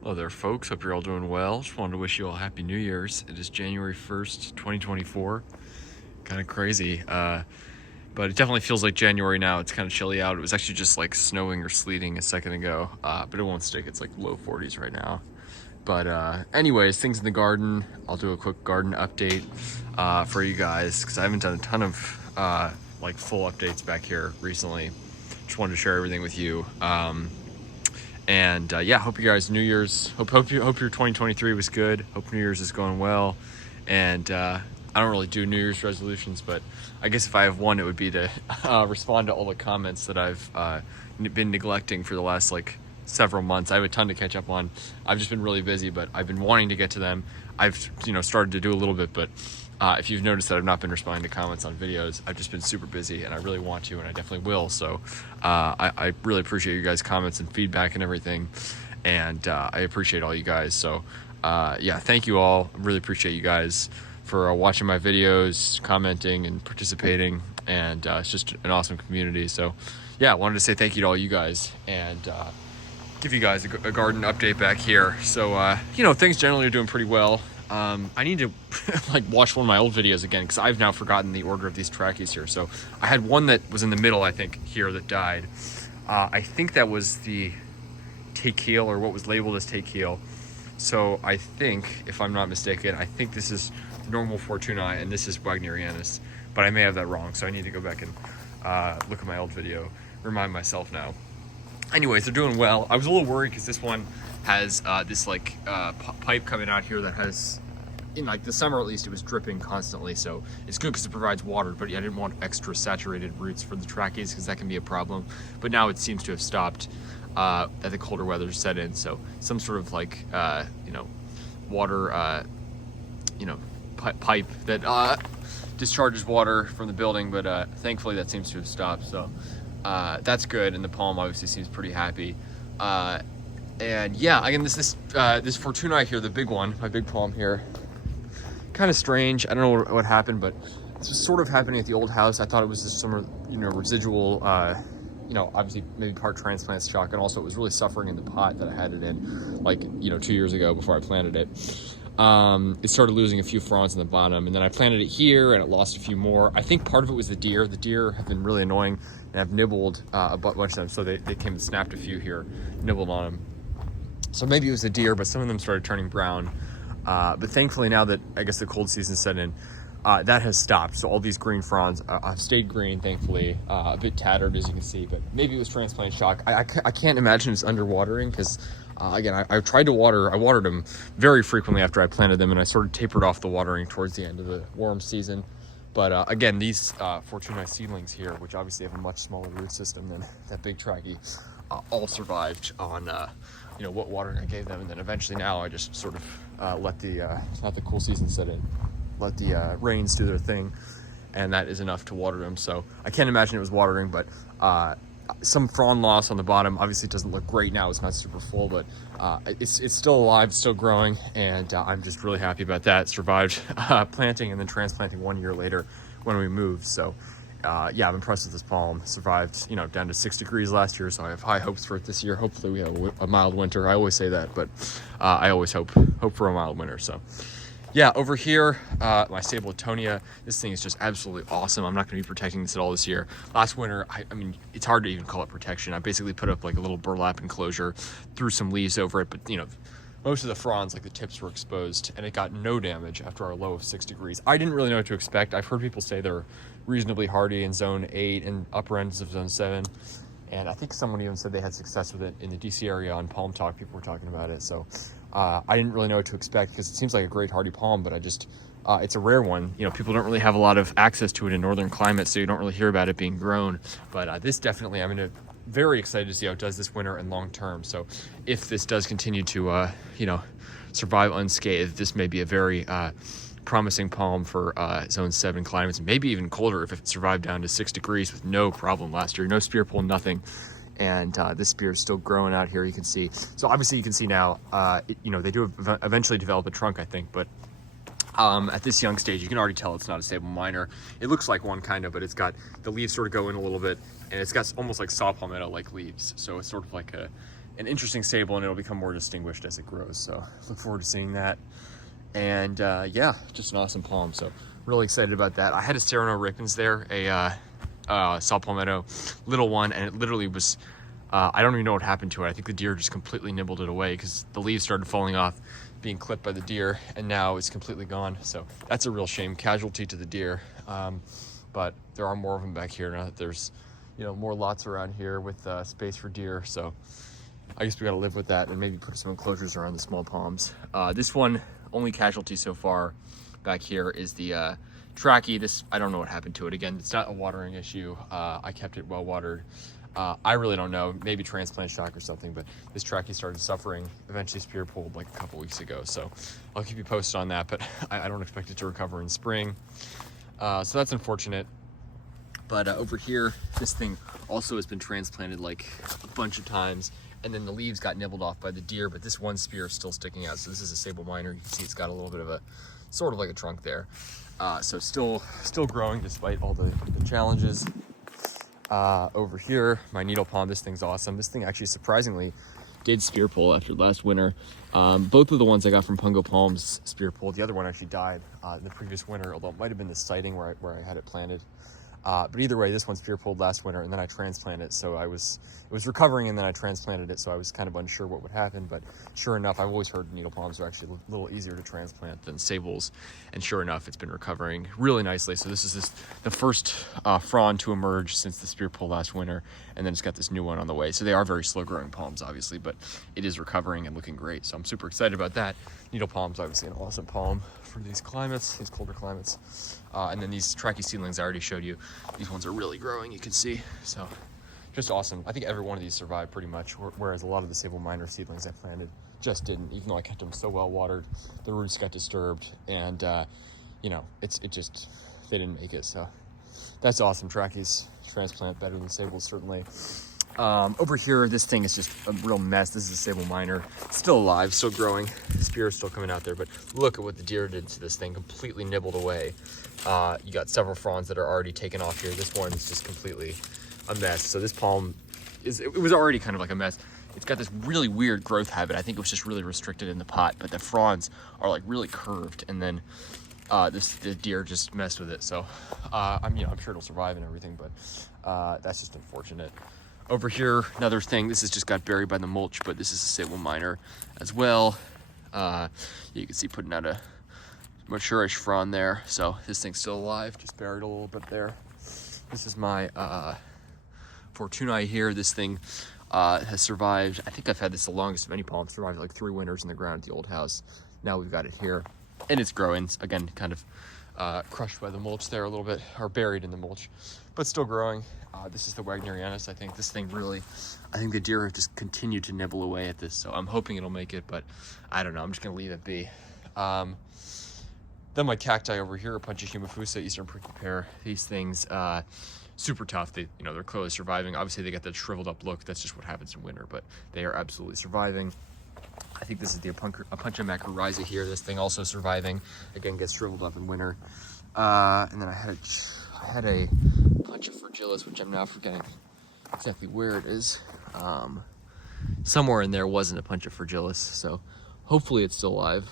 Hello there, folks. Hope you're all doing well. Just wanted to wish you all Happy New Year's. It is January 1st, 2024. Kind of crazy, but it definitely feels like January now. It's kind of chilly out. It was actually just like snowing or sleeting a second ago, but it won't stick. It's like low 40s right now. But anyways, things in the garden. I'll do a quick garden update for you guys because I haven't done a ton of like full updates back here recently. Just wanted to share everything with you. And yeah, hope you guys New Year's, hope your 2023 was good. Hope New Year's is going well. And I don't really do New Year's resolutions, but I guess if I have one, it would be to respond to all the comments that I've been neglecting for the last like several months. I have a ton to catch up on. I've just been really busy, but I've been wanting to get to them. I've started to do a little bit, but if you've noticed that I've not been responding to comments on videos, I've just been super busy, and I really want to, and I definitely will. So I really appreciate you guys' comments and feedback and everything, and I appreciate all you guys. So yeah, thank you all. I really appreciate you guys for watching my videos, commenting, and participating, and it's just an awesome community. So yeah, I wanted to say thank you to all you guys, and give you guys a garden update back here. So things generally are doing pretty well. I need to like watch one of my old videos again because I've now forgotten the order of these trachys here. So I had one that was in the middle, I think, here that died. I think that was the take-heel, or what was labeled as take-heel. So I think, if I'm not mistaken, I think this is normal Fortunae and this is Wagnerianus, but I may have that wrong. So I need to go back and look at my old video, remind myself now. Anyways, they're doing well. I was a little worried because this one has this like pipe coming out here that has, in like the summer at least, it was dripping constantly. So it's good because it provides water, but I didn't want extra saturated roots for the trachys because that can be a problem. But now it seems to have stopped that the colder weather set in. So some sort of like water pipe that discharges water from the building, but thankfully that seems to have stopped. So that's good, and the palm obviously seems pretty happy. And yeah, again, this Fortunae here, the big one, my big palm here, kind of strange. I don't know what happened, but this was sort of happening at the old house. I thought it was just some residual, obviously maybe part transplant shock, and also it was really suffering in the pot that I had it in, like 2 years ago before I planted it. It started losing a few fronds in the bottom, and then I planted it here and it lost a few more. I think part of it was the deer. The deer have been really annoying and have nibbled a bunch of them. So they came and snapped a few here, nibbled on them. So maybe it was the deer, but some of them started turning brown. But thankfully now that I guess the cold season set in, that has stopped. So all these green fronds have stayed green, thankfully, a bit tattered as you can see, but maybe it was transplant shock. I can't imagine it's underwatering because again, I tried to water. I watered them very frequently after I planted them, and I sort of tapered off the watering towards the end of the warm season. But again, these Fortunae seedlings here, which obviously have a much smaller root system than that big trachy, all survived on what watering I gave them, and then eventually now I just sort of let the cool season set in, let the rains do their thing, and that is enough to water them. So I can't imagine it was watering, but some frond loss on the bottom. Obviously it doesn't look great now, it's not super full, but it's still alive, still growing, and I'm just really happy about that. It survived planting and then transplanting 1 year later when we moved. So yeah, I'm impressed with this palm. It survived down to 6 degrees last year, so I have high hopes for it this year. Hopefully we have a mild winter. I always say that, but I always hope for a mild winter. So yeah, over here, my Sabal atonia. This thing is just absolutely awesome. I'm not going to be protecting this at all this year. Last winter, I mean, it's hard to even call it protection. I basically put up like a little burlap enclosure, threw some leaves over it, but most of the fronds, like the tips, were exposed, and it got no damage after our low of 6 degrees. I didn't really know what to expect. I've heard people say they're reasonably hardy in zone 8 and upper ends of zone 7. And I think someone even said they had success with it in the DC area on Palm Talk. People were talking about it. So I didn't really know what to expect because it seems like a great hardy palm, but it's a rare one. People don't really have a lot of access to it in northern climates, so you don't really hear about it being grown. But this definitely, I'm very excited to see how it does this winter and long term. So if this does continue to, survive unscathed, this may be a very promising palm for zone 7 climates, and maybe even colder if it survived down to 6 degrees with no problem last year. No spear pull, nothing. And this spear is still growing out here, you can see. So obviously you can see now, they do eventually develop a trunk, I think, but at this young stage, you can already tell it's not a stable minor. It looks like one kind of, but it's got, the leaves sort of go in a little bit, and it's got almost like saw palmetto-like leaves. So it's sort of like an interesting sabal, and it'll become more distinguished as it grows. So look forward to seeing that. And yeah, just an awesome palm. So really excited about that. I had a Serrano Ripens there, a saw palmetto, little one, and it literally was, I don't even know what happened to it. I think the deer just completely nibbled it away because the leaves started falling off, being clipped by the deer, and now it's completely gone. So that's a real shame, casualty to the deer. But there are more of them back here now that there's, you know, more lots around here with space for deer. So I guess we got to live with that and maybe put some enclosures around the small palms. This one, only casualty so far back here is the trachea. This, I don't know what happened to it. Again, it's not a watering issue. I kept it well watered. I really don't know, maybe transplant shock or something, but this trachea started suffering, eventually spear pulled like a couple weeks ago. So I'll keep you posted on that, but I don't expect it to recover in spring. So that's unfortunate. But over here, this thing also has been transplanted like a bunch of times, and then the leaves got nibbled off by the deer, but this one spear is still sticking out. So this is a Sabal minor. You can see it's got a little bit of a, sort of like a trunk there. So still growing despite all the challenges. Over here, my needle palm, this thing's awesome. This thing actually surprisingly did spear pull after last winter. Both of the ones I got from Pungo Palms spear pulled. The other one actually died the previous winter, although it might have been the sighting where I had it planted. But either way, this one spear pulled last winter, and then I transplanted it. So it was recovering, and then I transplanted it. So I was kind of unsure what would happen, but sure enough, I've always heard needle palms are actually a little easier to transplant than sabals. And sure enough, it's been recovering really nicely. So this is the first frond to emerge since the spear pull last winter, and then it's got this new one on the way. So they are very slow growing palms, obviously, but it is recovering and looking great. So I'm super excited about that. Needle palms, obviously an awesome palm for these climates, these colder climates. And then these trachea seedlings I already showed you. These ones are really growing, you can see. So just awesome. I think every one of these survived pretty much, whereas a lot of the Sabal minor seedlings I planted just didn't, even though I kept them so well watered. The roots got disturbed, and you know, they didn't make it. So that's awesome. Tracheas transplant better than Sabals, certainly. Over here, this thing is just a real mess. This is a Sabal minor, still alive, still growing. The spear is still coming out there, but look at what the deer did to this thing, completely nibbled away. You got several fronds that are already taken off here. This one is just completely a mess. So this palm it was already kind of like a mess. It's got this really weird growth habit. I think it was just really restricted in the pot, but the fronds are like really curved, and then the deer just messed with it. So I'm sure it'll survive and everything, but that's just unfortunate. Over here, another thing, this has just got buried by the mulch, but this is a Sabal minor as well. You can see putting out a mature-ish frond there. So this thing's still alive, just buried a little bit there. This is my Fortunae here. This thing has survived. I think I've had this the longest of any palm. Survived like 3 winters in the ground at the old house. Now we've got it here, and it's growing. It's, again, kind of crushed by the mulch there a little bit, or buried in the mulch, but still growing. This is the Wagnerianus. I think this thing really, I think the deer have just continued to nibble away at this, so I'm hoping it'll make it, but I don't know. I'm just gonna leave it be. Then my cacti over here, Puncha humifusa, Eastern prickly pear. These things, super tough. They're clearly surviving. Obviously they get that shriveled up look. That's just what happens in winter, but they are absolutely surviving. I think this is the Puncha macrorhiza here. This thing also surviving. Again, gets shriveled up in winter. And then I had a Puncha fragilis, which I'm now forgetting exactly where it is. Somewhere in there wasn't a Puncha fragilis, so hopefully it's still alive.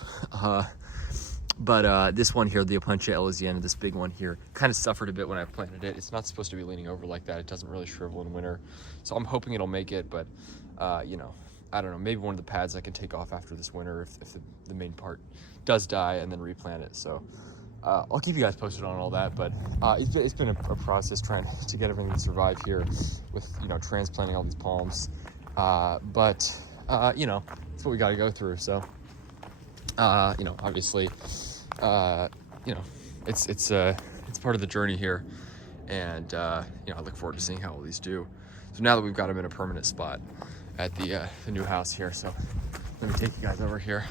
But this one here, the Puncha elysiana, this big one here, kind of suffered a bit when I planted it. It's not supposed to be leaning over like that. It doesn't really shrivel in winter, so I'm hoping it'll make it. But I don't know, maybe one of the pads I can take off after this winter if the main part does die, and then replant it. So I'll keep you guys posted on all that, but it's been a process trying to get everything to survive here with, transplanting all these palms. But it's what we got to go through. So, obviously, it's part of the journey here. And, I look forward to seeing how all these do. So now that we've got them in a permanent spot at the new house here, so let me take you guys over here.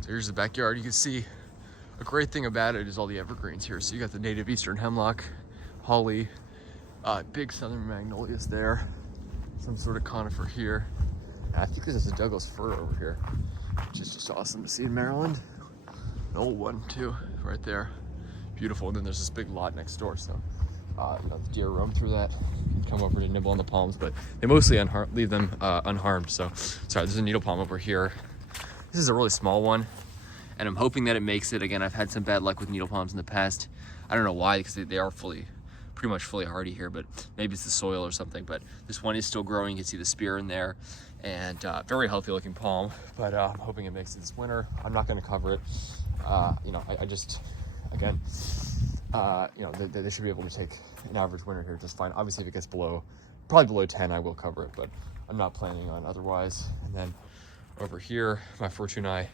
So here's the backyard. You can see a great thing about it is all the evergreens here. So you got the native eastern hemlock, holly, big southern magnolias there, some sort of conifer here. And I think this is a Douglas fir over here, which is just awesome to see in Maryland. An old one too, right there. Beautiful. And then there's this big lot next door, so the deer roam through that. come over to nibble on the palms, but they mostly leave them unharmed. So, sorry, there's a needle palm over here. This is a really small one, and I'm hoping that it makes it. Again, I've had some bad luck with needle palms in the past. I don't know why, because they are pretty much fully hardy here, but maybe it's the soil or something. But this one is still growing. You can see the spear in there, and very healthy looking palm, but I'm hoping it makes it this winter. I'm not going to cover it. You know, I just, again, you know, they should be able to take an average winter here just fine. Obviously, if it gets probably below 10, I will cover it, but I'm not planning on otherwise. And then over here, my Fortunae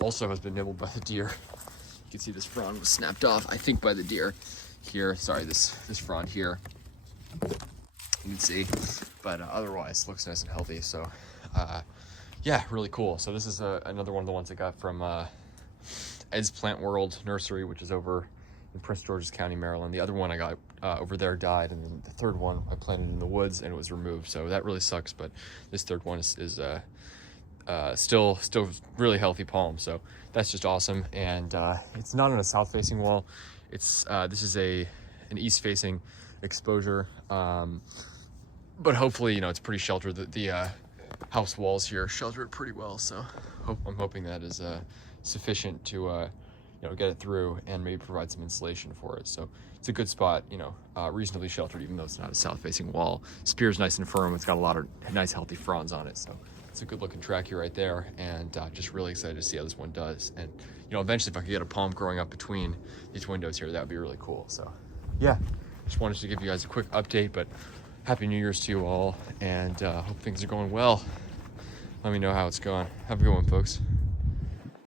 also has been nibbled by the deer. You can see this frond was snapped off, I think, by the deer here. Sorry, this frond here. You can see, but otherwise looks nice and healthy. So, yeah, really cool. So this is another one of the ones I got from Ed's Plant World Nursery, which is over in Prince George's County, Maryland. The other one I got over there died, and then the third one I planted in the woods and it was removed. So that really sucks. But this third one is still really healthy palm. So that's just awesome. And it's not on a south-facing wall. It's this is an east-facing exposure. But hopefully, you know, it's pretty sheltered. The house walls here shelter it pretty well. So I'm hoping that is sufficient to you know, get it through and maybe provide some insulation for it. So it's a good spot, you know, reasonably sheltered, even though it's not a south-facing wall. Spear's nice and firm. It's got a lot of nice, healthy fronds on it. So it's a good-looking trachea right there, and just really excited to see how this one does. And, you know, eventually if I could get a palm growing up between these windows here, that would be really cool. So, yeah, just wanted to give you guys a quick update, but Happy New Year's to you all, and hope things are going well. Let me know how it's going. Have a good one, folks.